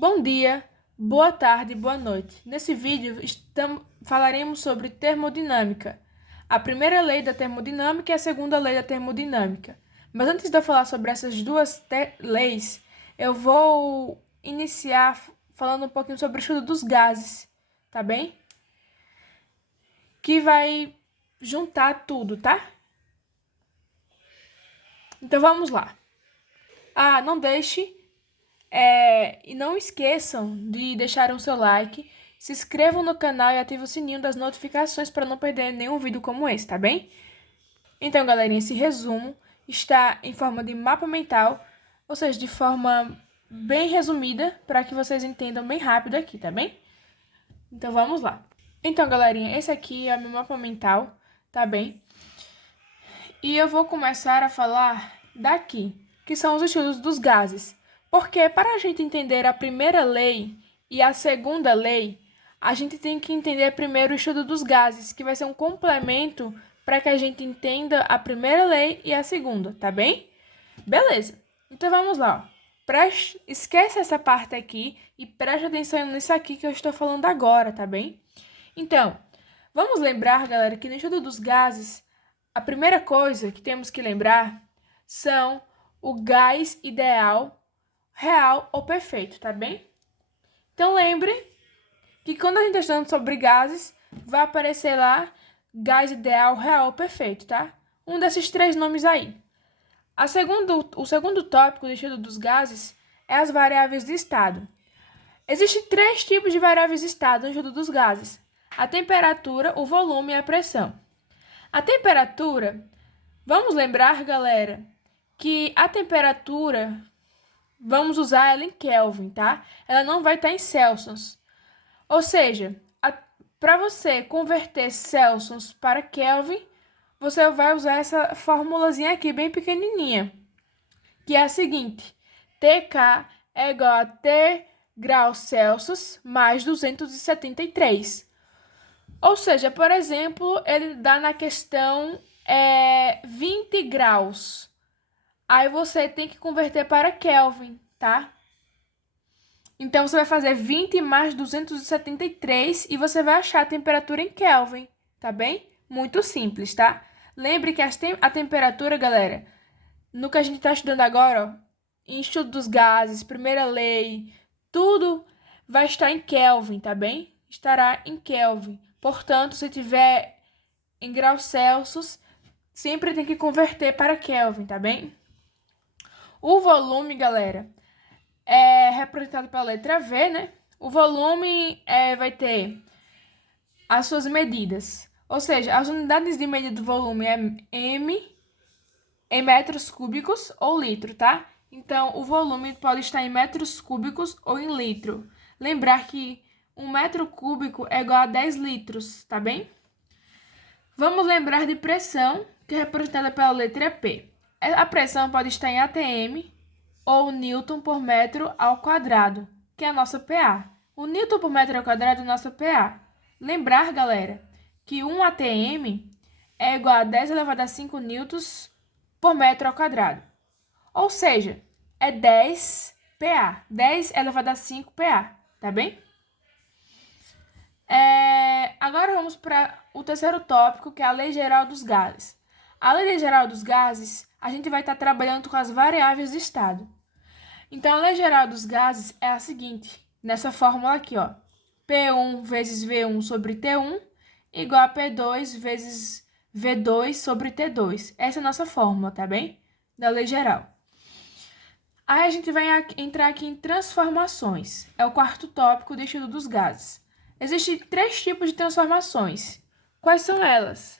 Bom dia, boa tarde, boa noite. Nesse vídeo falaremos sobre termodinâmica. A primeira lei da termodinâmica e a segunda lei da termodinâmica. Mas antes de eu falar sobre essas duas leis, eu vou iniciar falando um pouquinho sobre o estudo dos gases, tá bem? Que vai juntar tudo, tá? Então vamos lá. Não deixe e não esqueçam de deixar o seu like, se inscrevam no canal e ativem o sininho das notificações para não perder nenhum vídeo como esse, tá bem? Então, galerinha, esse resumo está em forma de mapa mental, ou seja, de forma bem resumida, para que vocês entendam bem rápido aqui, tá bem? Então, vamos lá. Então, galerinha, esse aqui é o meu mapa mental, tá bem? E eu vou começar a falar daqui, que são os estudos dos gases. Porque para a gente entender a primeira lei e a segunda lei, a gente tem que entender primeiro o estudo dos gases, que vai ser um complemento para que a gente entenda a primeira lei e a segunda, tá bem? Beleza. Então vamos lá. Esquece essa parte aqui e preste atenção nisso aqui que eu estou falando agora, tá bem? Então, vamos lembrar, galera, que no estudo dos gases, a primeira coisa que temos que lembrar são o gás ideal, real ou perfeito, tá bem? Então lembre que quando a gente está estudando sobre gases, vai aparecer lá gás ideal, real ou perfeito, tá? Um desses três nomes aí. O segundo tópico do estudo dos gases é as variáveis de estado. Existem três tipos de variáveis de estado no estudo dos gases: a temperatura, o volume e a pressão. A temperatura, vamos lembrar, galera, que a temperatura, vamos usar ela em Kelvin, tá? Ela não vai estar em Celsius. Ou seja, para você converter Celsius para Kelvin, você vai usar essa formulazinha aqui, bem pequenininha, que é a seguinte: TK é igual a T graus Celsius mais 273. Ou seja, por exemplo, ele dá na questão 20 graus. Aí você tem que converter para Kelvin, tá? Então, você vai fazer 20 mais 273 e você vai achar a temperatura em Kelvin, tá bem? Muito simples, tá? Lembre que a temperatura, galera, no que a gente está estudando agora, ó, em estudo dos gases, primeira lei, tudo vai estar em Kelvin, tá bem? Estará em Kelvin. Portanto, se tiver em graus Celsius, sempre tem que converter para Kelvin, tá bem? O volume, galera, é representado pela letra V, né? O volume vai ter as suas medidas. Ou seja, as unidades de medida do volume é M em metros cúbicos ou litro, tá? Então, o volume pode estar em metros cúbicos ou em litro. Lembrar que 1 metro cúbico é igual a 10 litros, tá bem? Vamos lembrar de pressão, que é representada pela letra P. A pressão pode estar em atm ou Newton por metro ao quadrado, que é a nossa PA. O Newton por metro ao quadrado é a nossa PA. Lembrar, galera, que 1 atm é igual a 10 elevado a 5 newtons por metro ao quadrado. Ou seja, é 10 PA. 10 elevado a 5 PA, tá bem? Agora vamos para o terceiro tópico, que é a Lei Geral dos Gases. A Lei Geral dos Gases, a gente vai estar trabalhando com as variáveis de estado. Então, a Lei Geral dos Gases é a seguinte, nessa fórmula aqui, ó. P1 vezes V1 sobre T1 igual a P2 vezes V2 sobre T2. Essa é a nossa fórmula, tá bem? Da Lei Geral. Aí a gente vai entrar aqui em transformações. É o quarto tópico do estudo dos gases. Existem três tipos de transformações. Quais são elas?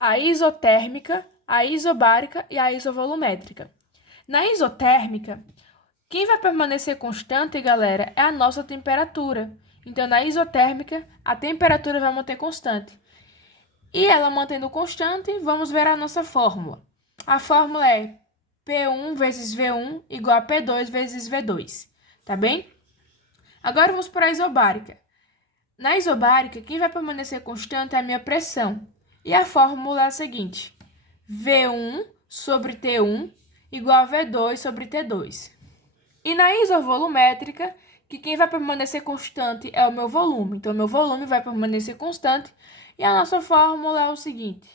A isotérmica, a isobárica e a isovolumétrica. Na isotérmica, quem vai permanecer constante, galera, é a nossa temperatura. Então, na isotérmica, a temperatura vai manter constante. E ela mantendo constante, vamos ver a nossa fórmula. A fórmula é P1 vezes V1 igual a P2 vezes V2, tá bem? Agora vamos para a isobárica. Na isobárica, quem vai permanecer constante é a minha pressão. E a fórmula é a seguinte: V1 sobre T1 igual a V2 sobre T2. E na isovolumétrica, que quem vai permanecer constante é o meu volume. Então, o meu volume vai permanecer constante. E a nossa fórmula é o seguinte: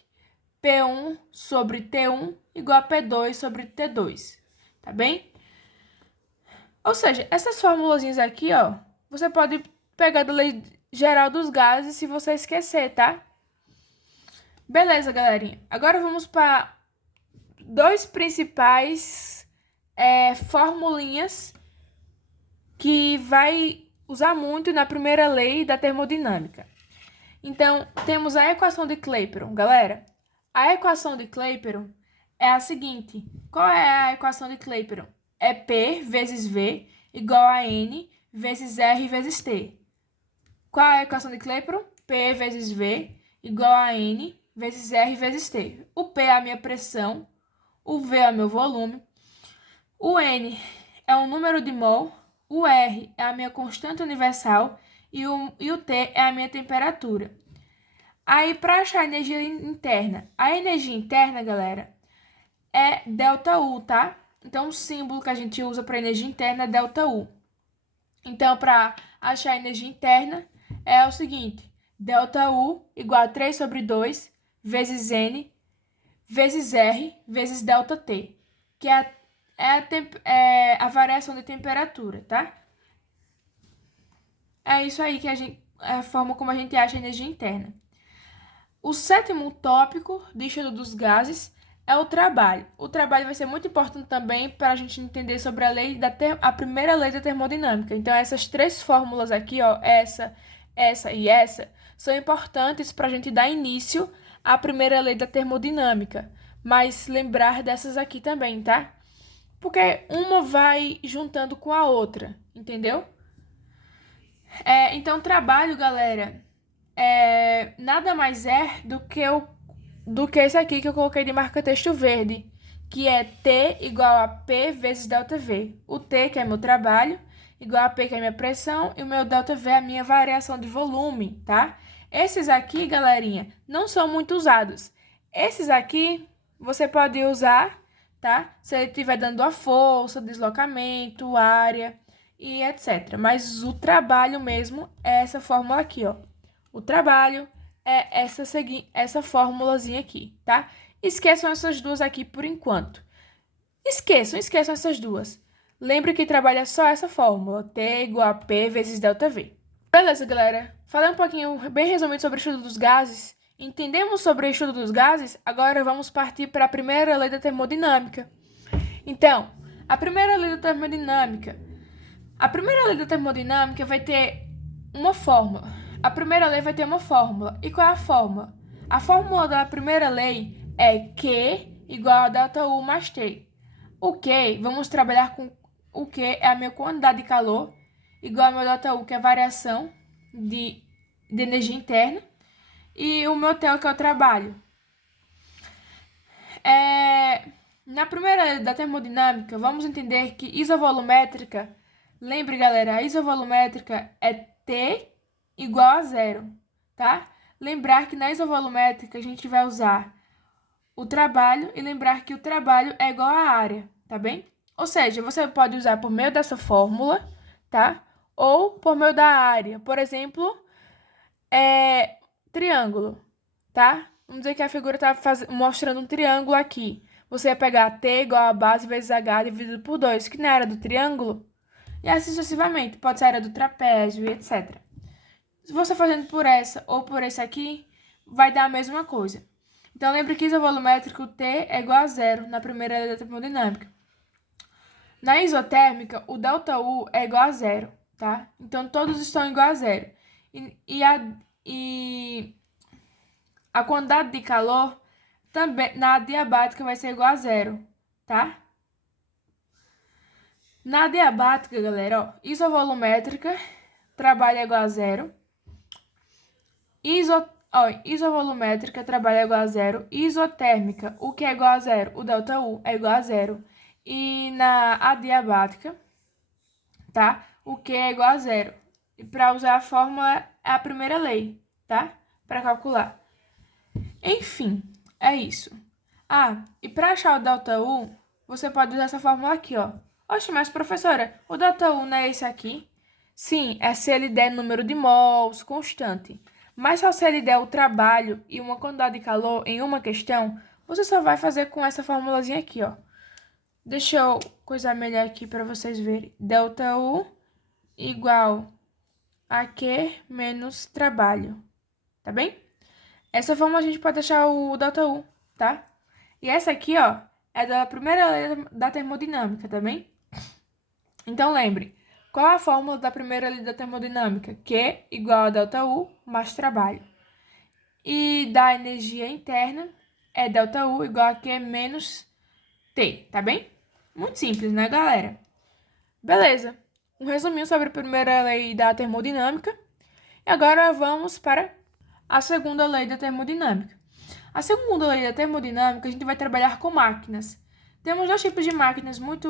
P1 sobre T1 igual a P2 sobre T2. Tá bem? Ou seja, essas formulazinhas aqui, ó, você pode pegar da lei geral dos gases se você esquecer, tá? Beleza, galerinha. Agora vamos para dois principais formulinhas que vai usar muito na primeira lei da termodinâmica. Então, temos a equação de Clapeyron. Galera, a equação de Clapeyron é a seguinte. Qual é a equação de Clapeyron? É P vezes V igual a N vezes R vezes T. Qual é a equação de Clapeyron? P vezes V igual a N vezes R vezes T. O P é a minha pressão, o V é o meu volume, o N é o número de mol, o R é a minha constante universal e o T é a minha temperatura. Aí, para achar a energia interna, galera, é ΔU, tá? Então, o símbolo que a gente usa para energia interna é ΔU. Então, para achar a energia interna, é o seguinte: ΔU igual a 3 sobre 2 vezes N vezes R vezes ΔT, que é a variação de temperatura, tá? É isso aí que é a forma como a gente acha a energia interna. O sétimo tópico de estudo dos gases é o trabalho. O trabalho vai ser muito importante também para a gente entender sobre a primeira lei da termodinâmica. Então, essas três fórmulas aqui, ó, essa e essa, são importantes para a gente dar início à primeira lei da termodinâmica. Mas lembrar dessas aqui também, tá? Porque uma vai juntando com a outra, entendeu? Então, trabalho, galera, nada mais é do que esse aqui que eu coloquei de marca-texto verde, que é T igual a P vezes ΔV. O T, que é meu trabalho, igual a P, que é minha pressão, e o meu ΔV é a minha variação de volume, tá? Esses aqui, galerinha, não são muito usados. Esses aqui, você pode usar, tá? Se ele estiver dando a força, deslocamento, área e etc. Mas o trabalho mesmo é essa fórmula aqui, ó. O trabalho é essa formulazinha aqui, tá? Esqueçam essas duas aqui por enquanto. Esqueçam essas duas. Lembre que trabalha só essa fórmula, T igual a P vezes ΔV. Beleza, galera? Falei um pouquinho bem resumido sobre o estudo dos gases. Entendemos sobre o estudo dos gases? Agora vamos partir para a primeira lei da termodinâmica. Então, a primeira lei da termodinâmica. A primeira lei da termodinâmica vai ter uma fórmula. A primeira lei vai ter uma fórmula. E qual é a fórmula? A fórmula da primeira lei é Q igual a ΔU mais T. O Q, vamos trabalhar com o Q é a minha quantidade de calor, igual ao meu ΔU, que é a variação de energia interna, e o meu T, que é o trabalho. Na primeira lei da termodinâmica, vamos entender que isovolumétrica, lembre, galera, a isovolumétrica é T igual a zero, tá? Lembrar que na isovolumétrica a gente vai usar o trabalho e lembrar que o trabalho é igual à área, tá bem? Ou seja, você pode usar por meio dessa fórmula, tá? Ou por meio da área. Por exemplo, triângulo, tá? Vamos dizer que a figura está mostrando um triângulo aqui. Você vai pegar T igual a base vezes H dividido por 2, que na área do triângulo, e assim sucessivamente. Pode ser a área do trapézio e etc. Se você fazendo por essa ou por esse aqui, vai dar a mesma coisa. Então, lembre que isovolumétrico T é igual a zero na primeira lei da termodinâmica. Na isotérmica, o ΔU é igual a zero, tá? Então, todos estão igual a zero. E a quantidade de calor também na adiabática vai ser igual a zero, tá? Na adiabática, galera, ó, isovolumétrica, trabalho é igual a zero. Isovolumétrica, trabalho é igual a zero. Isotérmica, o que é igual a zero? O ΔU é igual a zero. E na adiabática, tá? O que é igual a zero. E para usar a fórmula é a primeira lei, tá? Para calcular. Enfim, é isso. E para achar o ΔU, você pode usar essa fórmula aqui, ó. Oxe, mas professora, o ΔU não é esse aqui? Sim, é se ele der número de mols constante. Mas só se ele der o trabalho e uma quantidade de calor em uma questão, você só vai fazer com essa formulazinha aqui, ó. Deixa eu coisar melhor aqui para vocês verem. Delta U igual a Q menos trabalho, tá bem? Essa forma a gente pode deixar o delta U, tá? E essa aqui, ó, é da primeira lei da termodinâmica, tá bem? Então lembre, qual é a fórmula da primeira lei da termodinâmica? Q igual a delta U mais trabalho. E da energia interna é delta U igual a Q menos T, tá bem? Muito simples, né, galera? Beleza. Um resuminho sobre a primeira lei da termodinâmica. E agora vamos para a segunda lei da termodinâmica. A segunda lei da termodinâmica, a gente vai trabalhar com máquinas. Temos dois tipos de máquinas muito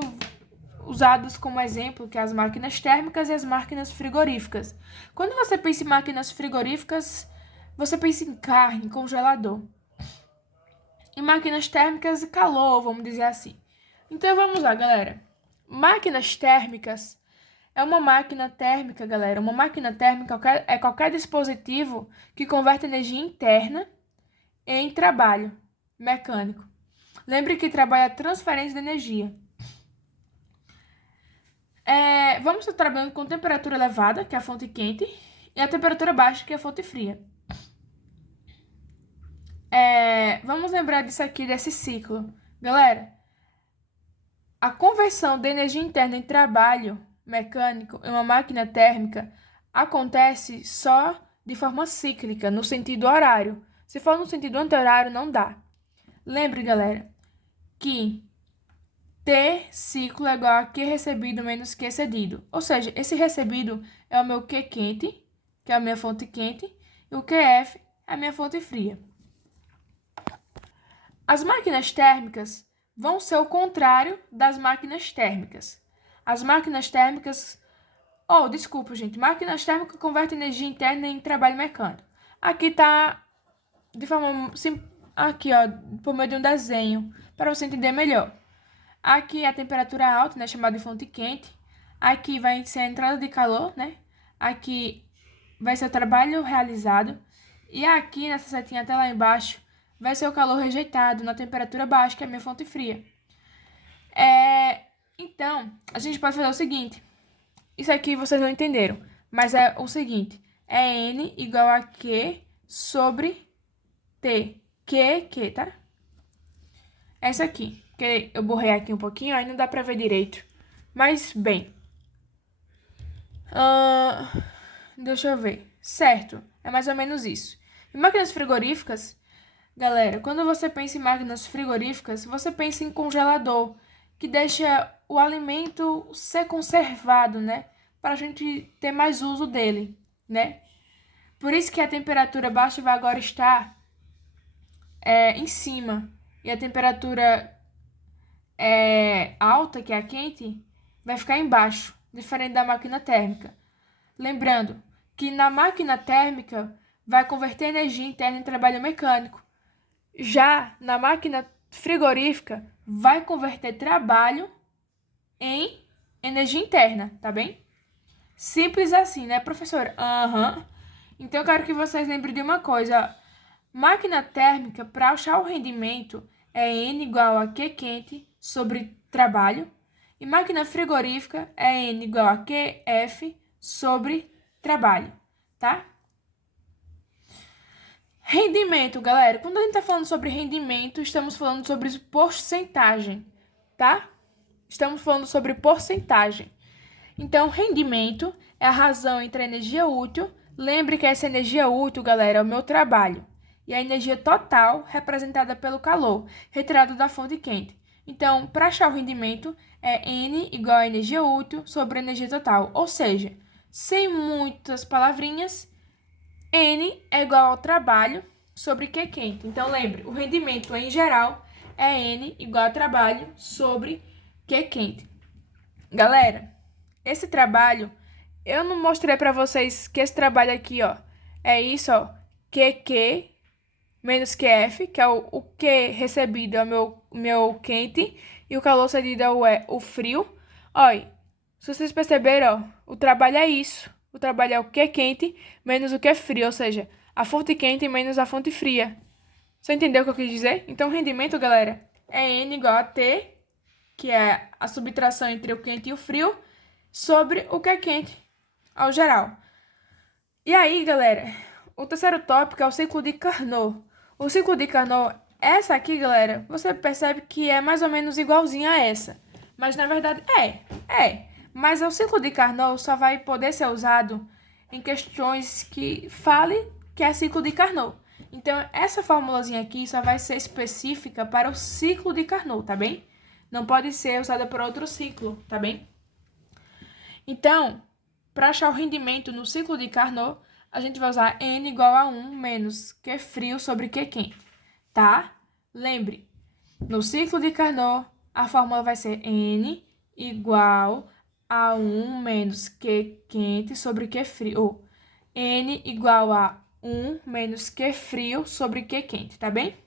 usados como exemplo, que é as máquinas térmicas e as máquinas frigoríficas. Quando você pensa em máquinas frigoríficas, você pensa em carne, congelador. Em máquinas térmicas, calor, vamos dizer assim. Então vamos lá, galera. Máquinas térmicas é uma máquina térmica, galera. Uma máquina térmica é qualquer dispositivo que converte energia interna em trabalho mecânico. Lembre que trabalha a transferência de energia. Vamos estar trabalhando com temperatura elevada, que é a fonte quente, e a temperatura baixa, que é a fonte fria. Vamos lembrar disso aqui, desse ciclo. Galera, a conversão de energia interna em trabalho mecânico em uma máquina térmica acontece só de forma cíclica, no sentido horário. Se for no sentido anti-horário, não dá. Lembre, galera, que T ciclo é igual a Q recebido menos Q cedido. Ou seja, esse recebido é o meu Q quente, que é a minha fonte quente, e o QF é a minha fonte fria. As máquinas térmicas vão ser o contrário das máquinas térmicas. As máquinas térmicas... desculpa, gente. Máquinas térmicas convertem energia interna em trabalho mecânico. Aqui tá de forma... Aqui, ó, por meio de um desenho, para você entender melhor. Aqui é a temperatura alta, né, chamada de fonte quente. Aqui vai ser a entrada de calor, né? Aqui vai ser o trabalho realizado. E aqui, nessa setinha até lá embaixo, vai ser o calor rejeitado na temperatura baixa, que é a minha fonte fria. Então, a gente pode fazer o seguinte. Isso aqui vocês não entenderam, mas é o seguinte. É N igual a Q sobre T. Q, tá? Essa aqui, que eu borrei aqui um pouquinho, aí não dá pra ver direito. Mas, bem. Deixa eu ver. Certo, é mais ou menos isso. Em máquinas frigoríficas, galera, quando você pensa em máquinas frigoríficas, você pensa em congelador, que deixa o alimento ser conservado, né? Para a gente ter mais uso dele, né? Por isso que a temperatura baixa vai agora estar em cima. E a temperatura alta, que é a quente, vai ficar embaixo, diferente da máquina térmica. Lembrando que na máquina térmica vai converter energia interna em trabalho mecânico. Já na máquina frigorífica, vai converter trabalho em energia interna, tá bem? Simples assim, né, professora? Então, eu quero que vocês lembrem de uma coisa. Máquina térmica, para achar o rendimento, é N igual a Q quente sobre trabalho. E máquina frigorífica é N igual a QF sobre trabalho, tá? Rendimento, galera. Quando a gente tá falando sobre rendimento, estamos falando sobre porcentagem, tá? Estamos falando sobre porcentagem. Então, rendimento é a razão entre a energia útil. Lembre que essa energia útil, galera, é o meu trabalho. E a energia total, representada pelo calor, retirado da fonte quente. Então, para achar o rendimento, é N igual a energia útil sobre a energia total. Ou seja, sem muitas palavrinhas, N é igual ao trabalho sobre Q quente. Então, lembre, o rendimento em geral é N igual a trabalho sobre Q quente. Galera, esse trabalho, eu não mostrei para vocês que esse trabalho aqui, ó, é isso, ó, QQ menos QF, que é o Q recebido é o meu quente e o calor cedido é o frio. Olha, Se vocês perceberam, ó, o trabalho é isso. O trabalho é o que é quente menos o que é frio, ou seja, a fonte quente menos a fonte fria. Você entendeu o que eu quis dizer? Então, o rendimento, galera, é N igual a T, que é a subtração entre o quente e o frio, sobre o que é quente, ao geral. E aí, galera, o terceiro tópico é o ciclo de Carnot. O ciclo de Carnot, essa aqui, galera, você percebe que é mais ou menos igualzinha a essa. Mas, na verdade, é. Mas o ciclo de Carnot só vai poder ser usado em questões que fale que é ciclo de Carnot. Então, essa formulazinha aqui só vai ser específica para o ciclo de Carnot, tá bem? Não pode ser usada para outro ciclo, tá bem? Então, para achar o rendimento no ciclo de Carnot, a gente vai usar N igual a 1 menos Q frio sobre Q quente, tá? Lembre, no ciclo de Carnot, a fórmula vai ser N igual a 1 menos Q quente sobre Q frio. Ou N igual a 1 menos Q frio sobre Q quente, tá bem?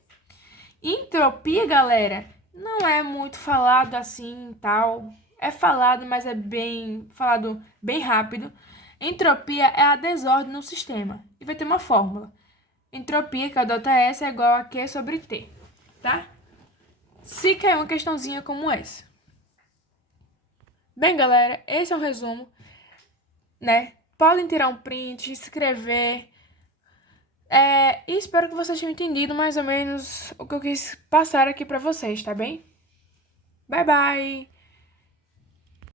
Entropia, galera, não é muito falado assim e tal. É falado, mas é bem falado bem rápido. Entropia é a desordem no sistema. E vai ter uma fórmula. Entropia, que é o ΔS, é igual a Q sobre T, tá? Se cair uma questãozinha como essa. Bem, galera, esse é um resumo, né? Podem tirar um print, escrever. E espero que vocês tenham entendido mais ou menos o que eu quis passar aqui pra vocês, tá bem? Bye, bye!